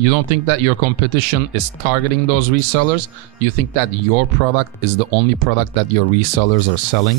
You don't think that your competition is targeting those resellers? You think that your product is the only product that your resellers are selling?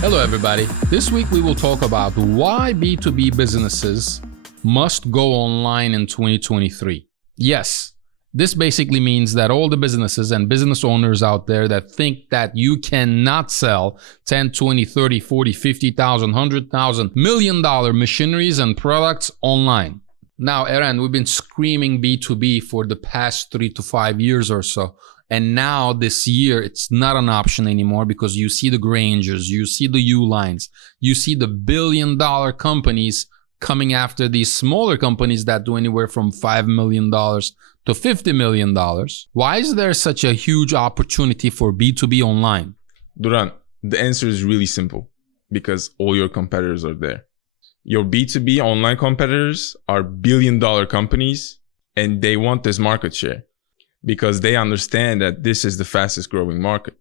Hello everybody. This week we will talk about why B2B businesses must go online in 2023. Yes, this basically means that all the businesses and business owners out there that think that you cannot sell 10, 20, 30, 40, 50,000, 100,000, $1 million machineries and products online. Now, Eren, we've been screaming B2B for the past 3 to 5 years or so. And now this year, it's not an option anymore because you see the Grangers, you see the Ulines, you see the billion-dollar companies coming after these smaller companies that do anywhere from $5 million to $50 million. Why is there such a huge opportunity for B2B online? Duran, the answer is really simple. Because all your competitors are there. Your B2B online competitors are billion-dollar companies and they want this market share because they understand that this is the fastest growing market.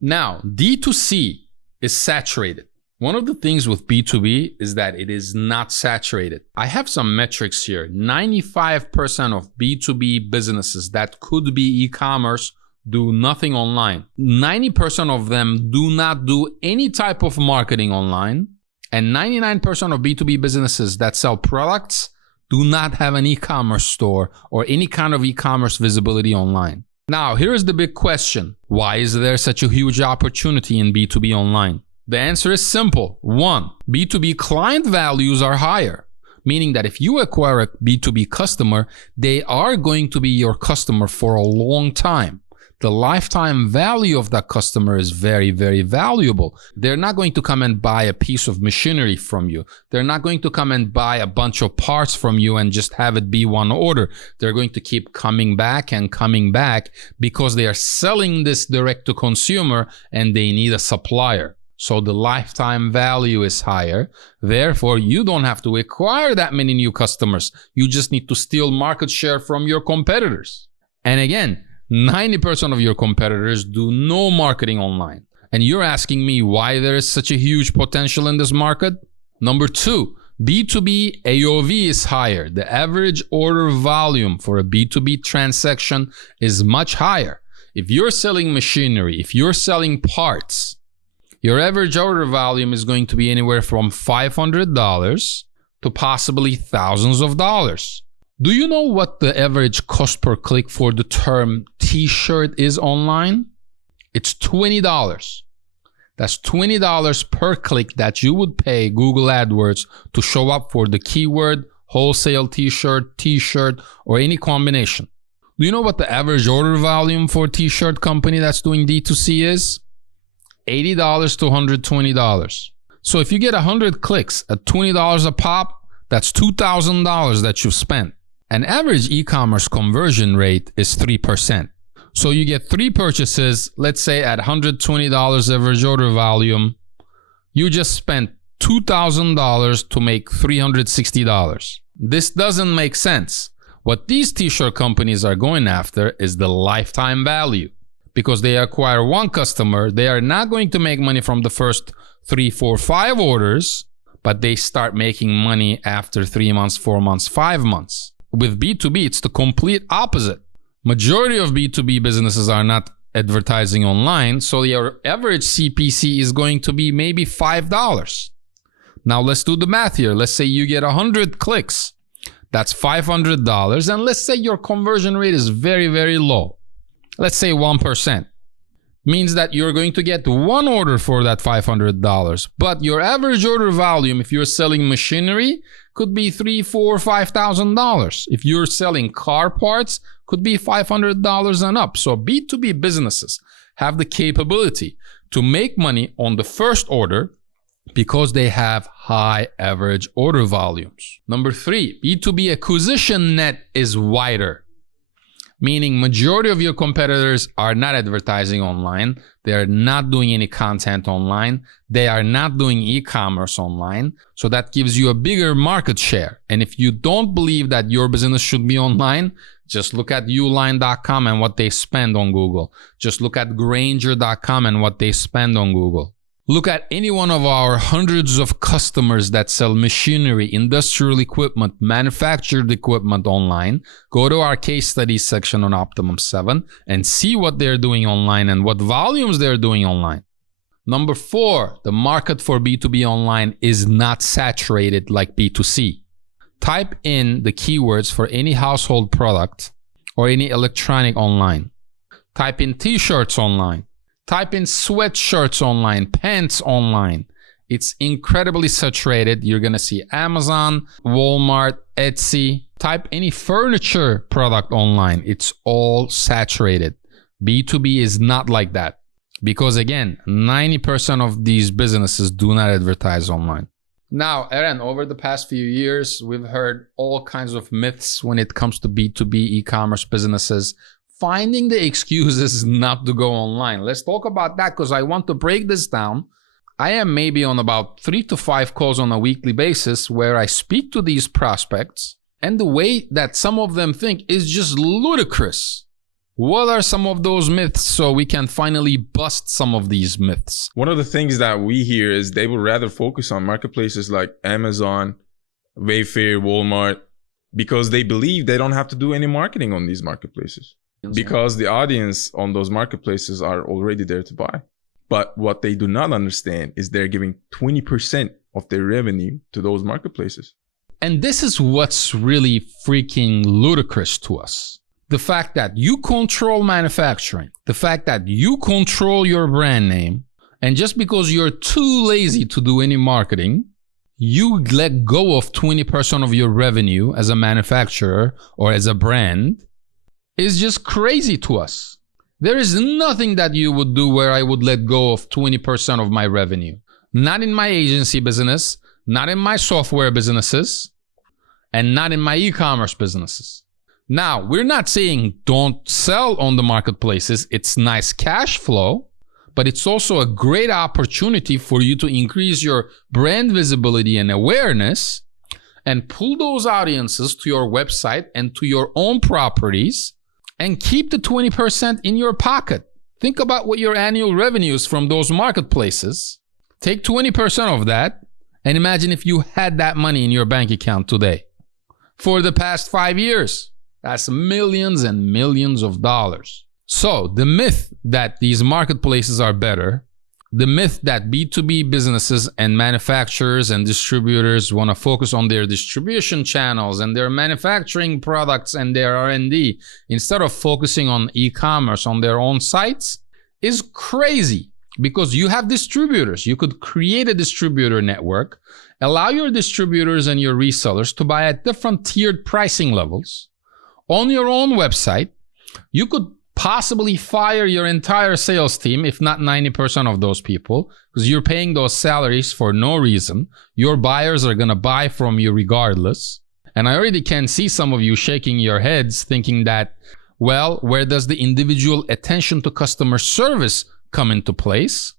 Now, D2C is saturated. One of the things with B2B is that it is not saturated. I have some metrics here. 95% of B2B businesses that could be e-commerce do nothing online. 90% of them do not do any type of marketing online. And 99% of B2B businesses that sell products do not have an e-commerce store or any kind of e-commerce visibility online. Now, here is the big question. Why is there such a huge opportunity in B2B online? The answer is simple. 1, B2B client values are higher, meaning that if you acquire a B2B customer, they are going to be your customer for a long time. The lifetime value of that customer is very, very valuable. They're not going to come and buy a piece of machinery from you. They're not going to come and buy a bunch of parts from you and just have it be one order. They're going to keep coming back and coming back because they are selling this direct to consumer and they need a supplier. So the lifetime value is higher. Therefore, you don't have to acquire that many new customers. You just need to steal market share from your competitors. And again, 90% of your competitors do no marketing online. And you're asking me why there is such a huge potential in this market? Number 2, B2B AOV is higher. The average order volume for a B2B transaction is much higher. If you're selling machinery, if you're selling parts, your average order volume is going to be anywhere from $500 to possibly thousands of dollars. Do you know what the average cost per click for the term t-shirt is online? It's $20. That's $20 per click that you would pay Google AdWords to show up for the keyword wholesale t-shirt, or any combination. Do you know what the average order volume for a t-shirt company that's doing D2C is? $80 to $120. So if you get 100 clicks at $20 a pop, that's $2,000 that you've spent. An average e-commerce conversion rate is 3%. So you get 3 purchases, let's say at $120 average order volume, you just spent $2,000 to make $360. This doesn't make sense. What these t-shirt companies are going after is the lifetime value. Because they acquire one customer, they are not going to make money from the first 3, 4, 5 orders, but they start making money after 3 months, 4 months, 5 months. With B2B, it's the complete opposite. Majority of B2B businesses are not advertising online, so your average CPC is going to be maybe $5. Now let's do the math here. Let's say you get 100 clicks. That's $500, and let's say your conversion rate is very, very low. Let's say 1%. Means that you're going to get 1 order for that $500. But your average order volume, if you're selling machinery, could be $3,000, $4,000, $5,000. If you're selling car parts, could be $500 and up. So B2B businesses have the capability to make money on the first order because they have high average order volumes. Number 3, B2B acquisition net is wider. Meaning majority of your competitors are not advertising online. They are not doing any content online. They are not doing e-commerce online. So that gives you a bigger market share. And if you don't believe that your business should be online, just look at uline.com and what they spend on Google. Just look at granger.com and what they spend on Google. Look at any one of our hundreds of customers that sell machinery, industrial equipment, manufactured equipment online. Go to our case studies section on Optimum 7 and see what they're doing online and what volumes they're doing online. Number 4, the market for B2B online is not saturated like B2C. Type in the keywords for any household product or any electronic online. Type in t-shirts online. Type in sweatshirts online, pants online. It's incredibly saturated. You're going to see Amazon, Walmart, Etsy. Type any furniture product online. It's all saturated. B2B is not like that. Because again, 90% of these businesses do not advertise online. Now, Eren, over the past few years, we've heard all kinds of myths when it comes to B2B e-commerce businesses finding the excuses not to go online. Let's talk about that because I want to break this down. I am maybe on about 3 to 5 calls on a weekly basis where I speak to these prospects, and the way that some of them think is just ludicrous. What are some of those myths so we can finally bust some of these myths? One of the things that we hear is they would rather focus on marketplaces like Amazon, Wayfair, Walmart, because they believe they don't have to do any marketing on these marketplaces. Because the audience on those marketplaces are already there to buy. But what they do not understand is they're giving 20% of their revenue to those marketplaces. And this is what's really freaking ludicrous to us. The fact that you control manufacturing, the fact that you control your brand name, and just because you're too lazy to do any marketing, you let go of 20% of your revenue as a manufacturer or as a brand is just crazy to us. There is nothing that you would do where I would let go of 20% of my revenue. Not in my agency business, not in my software businesses, and not in my e-commerce businesses. Now, we're not saying don't sell on the marketplaces. It's nice cash flow, but it's also a great opportunity for you to increase your brand visibility and awareness and pull those audiences to your website and to your own properties and keep the 20% in your pocket. Think about what your annual revenue is from those marketplaces. Take 20% of that and imagine if you had that money in your bank account today. For the past 5 years, that's millions and millions of dollars. So the myth that these marketplaces are better, the myth that B2B businesses and manufacturers and distributors want to focus on their distribution channels and their manufacturing products and their R&D instead of focusing on e-commerce on their own sites is crazy because you have distributors. You could create a distributor network, allow your distributors and your resellers to buy at different tiered pricing levels on your own website. You could possibly fire your entire sales team, if not 90% of those people, because you're paying those salaries for no reason. Your buyers are going to buy from you regardless. And I already can see some of you shaking your heads thinking that, well, where does the individual attention to customer service come into place?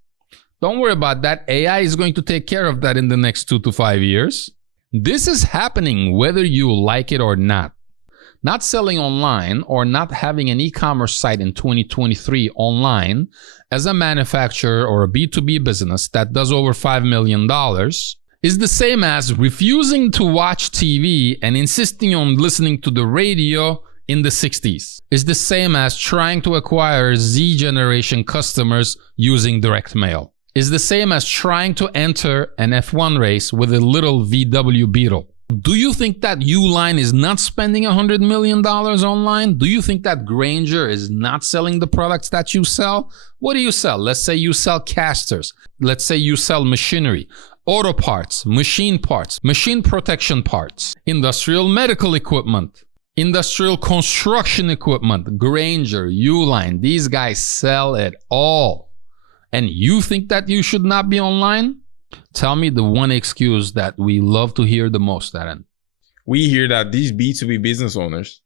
Don't worry about that. AI is going to take care of that in the next 2 to 5 years. This is happening whether you like it or not. Not selling online or not having an e-commerce site in 2023 online as a manufacturer or a B2B business that does over $5 million is the same as refusing to watch TV and insisting on listening to the radio in the 60s. It's the same as trying to acquire Z generation customers using direct mail. It's the same as trying to enter an F1 race with a little VW Beetle. Do you think that Uline is not spending $100 million online? Do you think that Grainger is not selling the products that you sell? What do you sell? Let's say you sell casters. Let's say you sell machinery, auto parts, machine protection parts, industrial medical equipment, industrial construction equipment, Grainger, Uline. These guys sell it all. And you think that you should not be online? Tell me the one excuse that we love to hear the most, Eren. We hear that these B2B business owners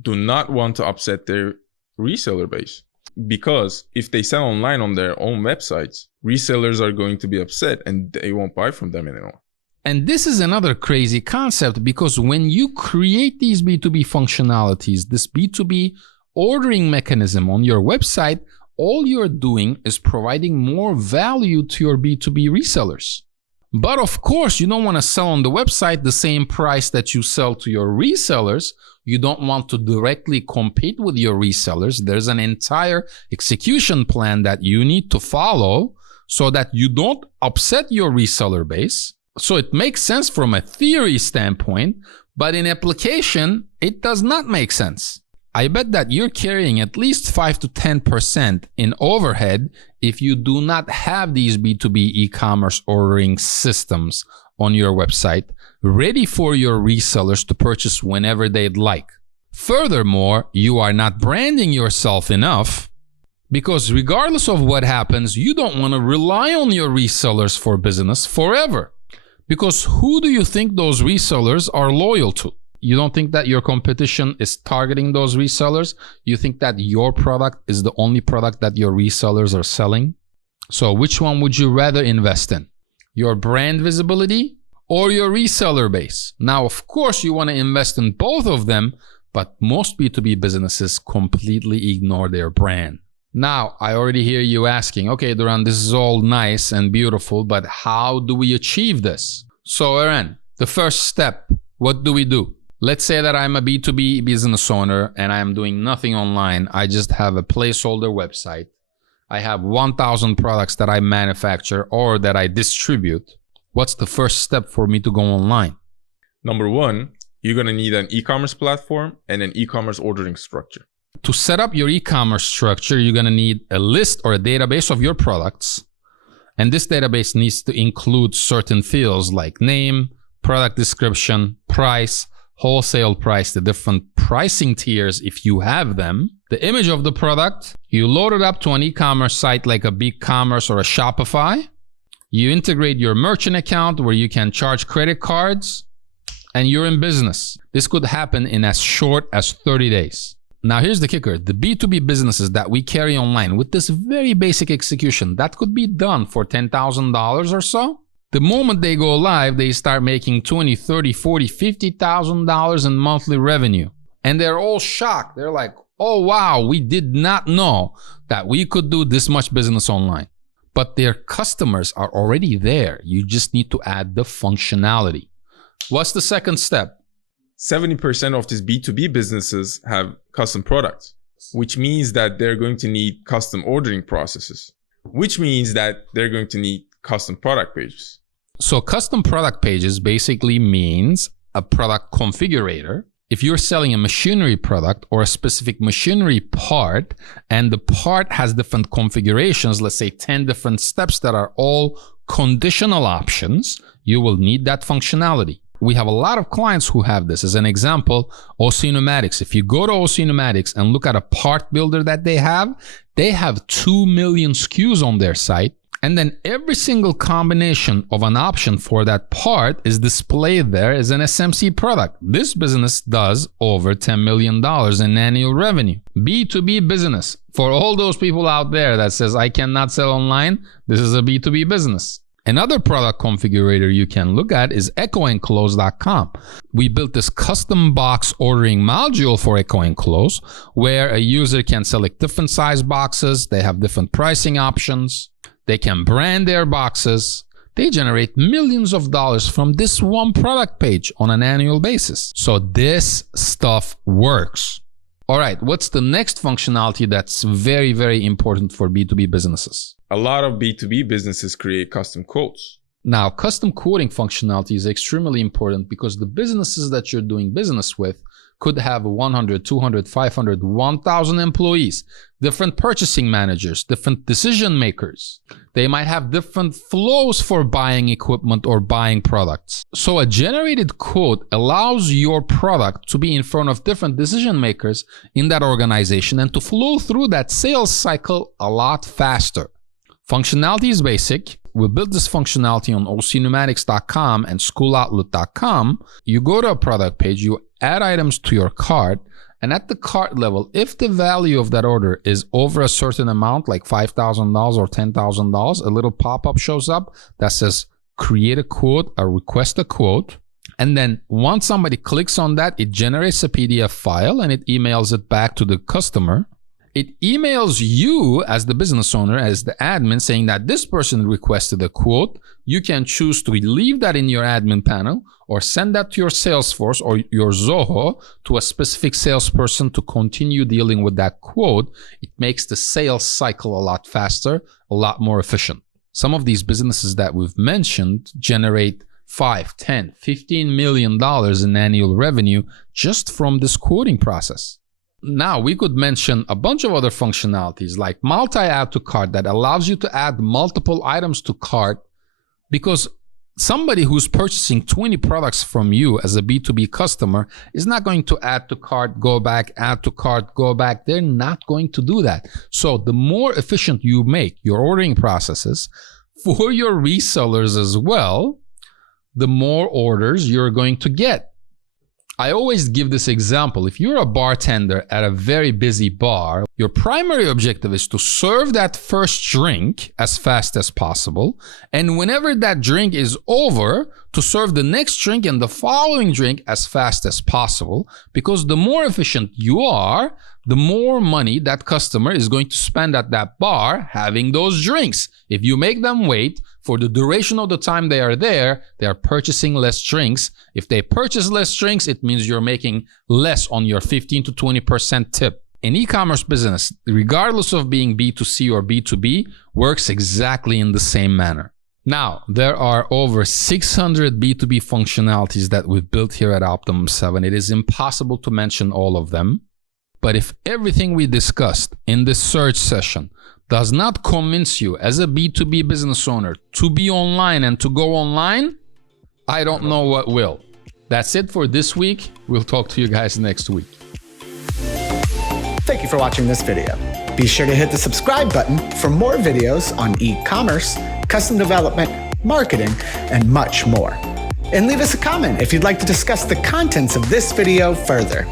do not want to upset their reseller base because if they sell online on their own websites, resellers are going to be upset and they won't buy from them anymore. And this is another crazy concept because when you create these B2B functionalities, this B2B ordering mechanism on your website, all you're doing is providing more value to your B2B resellers. But of course, you don't want to sell on the website the same price that you sell to your resellers. You don't want to directly compete with your resellers. There's an entire execution plan that you need to follow so that you don't upset your reseller base. So it makes sense from a theory standpoint, but in application, it does not make sense. I bet that you're carrying at least 5 to 10% in overhead if you do not have these B2B e-commerce ordering systems on your website ready for your resellers to purchase whenever they'd like. Furthermore, you are not branding yourself enough because regardless of what happens, you don't want to rely on your resellers for business forever. Because who do you think those resellers are loyal to? You don't think that your competition is targeting those resellers? You think that your product is the only product that your resellers are selling? So which one would you rather invest in? Your brand visibility or your reseller base? Now, of course, you want to invest in both of them, but most B2B businesses completely ignore their brand. Now, I already hear you asking, okay, Duran, this is all nice and beautiful, but how do we achieve this? So, Eren, the first step, what do we do? Let's say that I'm a B2B business owner and I'm doing nothing online. I just have a placeholder website. I have 1,000 products that I manufacture or that I distribute. What's the first step for me to go online? Number one, you're going to need an e-commerce platform and an e-commerce ordering structure. To set up your e-commerce structure, you're going to need a list or a database of your products. And this database needs to include certain fields like name, product description, price, wholesale price, the different pricing tiers if you have them, the image of the product. You load it up to an e-commerce site like a BigCommerce or a Shopify. You integrate your merchant account where you can charge credit cards, and you're in business. This could happen in as short as 30 days. Now here's the kicker. The B2B businesses that we carry online with this very basic execution, that could be done for $10,000 or so. The moment they go live, they start making $20,000, $30,000, $40,000, $50,000 in monthly revenue. And they're all shocked. They're like, oh wow, we did not know that we could do this much business online. But their customers are already there. You just need to add the functionality. What's the second step? 70% of these B2B businesses have custom products, which means that they're going to need custom ordering processes, which means that they're going to need custom product pages. So custom product pages basically means a product configurator. If you're selling a machinery product or a specific machinery part, and the part has different configurations, let's say 10 different steps that are all conditional options, you will need that functionality. We have a lot of clients who have this. As an example, OC Pneumatics. If you go to OC Pneumatics and look at a part builder that they have 2 million SKUs on their site. And then every single combination of an option for that part is displayed there as an SMC product. This business does over $10 million in annual revenue. B2B business. For all those people out there that says, I cannot sell online, this is a B2B business. Another product configurator you can look at is EchoEnclose.com. We built this custom box ordering module for EchoEnclose where a user can select different size boxes. They have different pricing options. They can brand their boxes. They generate millions of dollars from this one product page on an annual basis. So this stuff works. All right, what's the next functionality that's very, very important for B2B businesses? A lot of B2B businesses create custom quotes. Now, custom quoting functionality is extremely important because the businesses that you're doing business with could have 100, 200, 500, 1,000 employees, different purchasing managers, different decision makers. They might have different flows for buying equipment or buying products. So a generated quote allows your product to be in front of different decision makers in that organization and to flow through that sales cycle a lot faster. Functionality is basic. We built this functionality on ocpneumatics.com and schooloutlet.com. You go to a product page, you add items to your cart, and at the cart level, if the value of that order is over a certain amount, like $5,000 or $10,000, a little pop-up shows up that says create a quote or request a quote. And then once somebody clicks on that, it generates a PDF file and it emails it back to the customer. It emails you as the business owner, as the admin, saying that this person requested a quote. You can choose to leave that in your admin panel or send that to your Salesforce or your Zoho to a specific salesperson to continue dealing with that quote. It makes the sales cycle a lot faster, a lot more efficient. Some of these businesses that we've mentioned generate $5, $10, $15 million in annual revenue just from this quoting process. Now, we could mention a bunch of other functionalities like multi-add to cart that allows you to add multiple items to cart, because somebody who's purchasing 20 products from you as a B2B customer is not going to add to cart, go back, add to cart, go back. They're not going to do that. So the more efficient you make your ordering processes for your resellers as well, the more orders you're going to get. I always give this example. If you're a bartender at a very busy bar, your primary objective is to serve that first drink as fast as possible. And whenever that drink is over, to serve the next drink and the following drink as fast as possible. Because the more efficient you are, the more money that customer is going to spend at that bar having those drinks. If you make them wait for the duration of the time they are there, they are purchasing less drinks. If they purchase less drinks, it means you're making less on your 15 to 20% tip. An e-commerce business, regardless of being B2C or B2B, works exactly in the same manner. Now, there are over 600 B2B functionalities that we've built here at Optimum 7. It is impossible to mention all of them. But if everything we discussed in this search session does not convince you as a B2B business owner to be online and to go online, I don't know what will. That's it for this week. We'll talk to you guys next week. Thank you for watching this video. Be sure to hit the subscribe button for more videos on e-commerce, custom development, marketing, and much more. And leave us a comment if you'd like to discuss the contents of this video further.